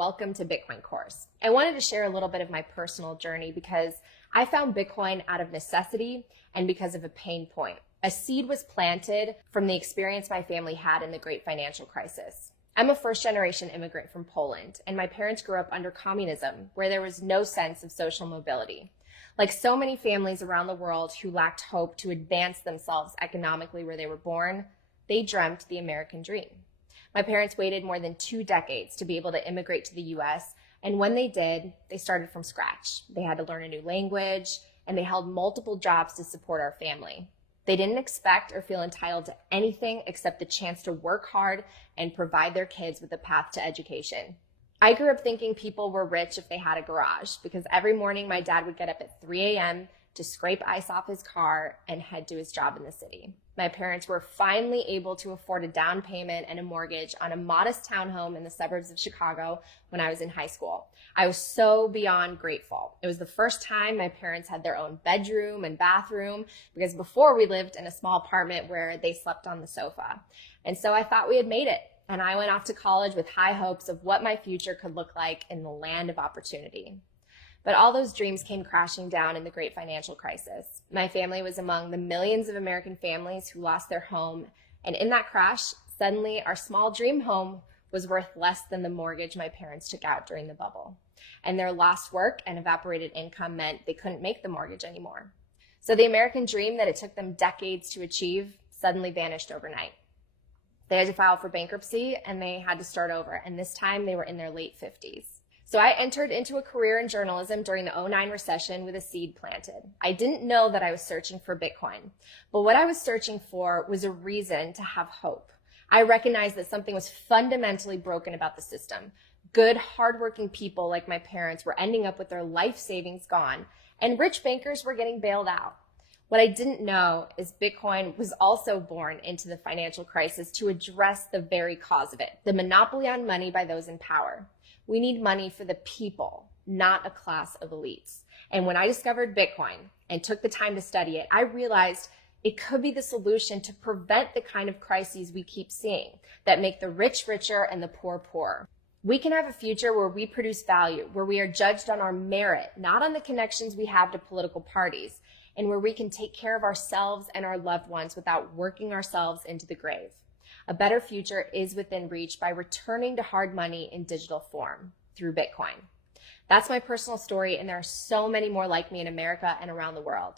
Welcome to Bitcoin course. I wanted to share a little bit of my personal journey because I found Bitcoin out of necessity and because of a pain point. A seed was planted from the experience my family had in the great financial crisis. I'm a first-generation immigrant from Poland, and my parents grew up under communism, where there was no sense of social mobility. Like so many families around the world who lacked hope to advance themselves economically where they were born, they dreamt the American dream. My parents waited more than 2 decades to be able to immigrate to the US, and when they did, they started from scratch. They had to learn a new language, and they held multiple jobs to support our family. They didn't expect or feel entitled to anything except the chance to work hard and provide their kids with a path to education. I grew up thinking people were rich if they had a garage, because every morning my dad would get up at 3 a.m. to scrape ice off his car and head to his job in the city. My parents were finally able to afford a down payment and a mortgage on a modest townhome in the suburbs of Chicago when I was in high school. I was so beyond grateful. It was the first time my parents had their own bedroom and bathroom, because before we lived in a small apartment where they slept on the sofa. And so I thought we had made it. And I went off to college with high hopes of what my future could look like in the land of opportunity. But all those dreams came crashing down in the great financial crisis. My family was among the millions of American families who lost their home. And in that crash, suddenly our small dream home was worth less than the mortgage my parents took out during the bubble. And their lost work and evaporated income meant they couldn't make the mortgage anymore. So the American dream that it took them decades to achieve suddenly vanished overnight. They had to file for bankruptcy and they had to start over. And this time they were in their late 50s. So I entered into a career in journalism during the '09 recession with a seed planted. I didn't know that I was searching for Bitcoin, but what I was searching for was a reason to have hope. I recognized that something was fundamentally broken about the system. Good, hardworking people like my parents were ending up with their life savings gone, and rich bankers were getting bailed out. What I didn't know is Bitcoin was also born into the financial crisis to address the very cause of it, the monopoly on money by those in power. We need money for the people, not a class of elites. And when I discovered Bitcoin and took the time to study it, I realized it could be the solution to prevent the kind of crises we keep seeing that make the rich richer and the poor poorer. We can have a future where we produce value, where we are judged on our merit, not on the connections we have to political parties, and where we can take care of ourselves and our loved ones without working ourselves into the grave. A better future is within reach by returning to hard money in digital form through Bitcoin. That's my personal story, and there are so many more like me in America and around the world.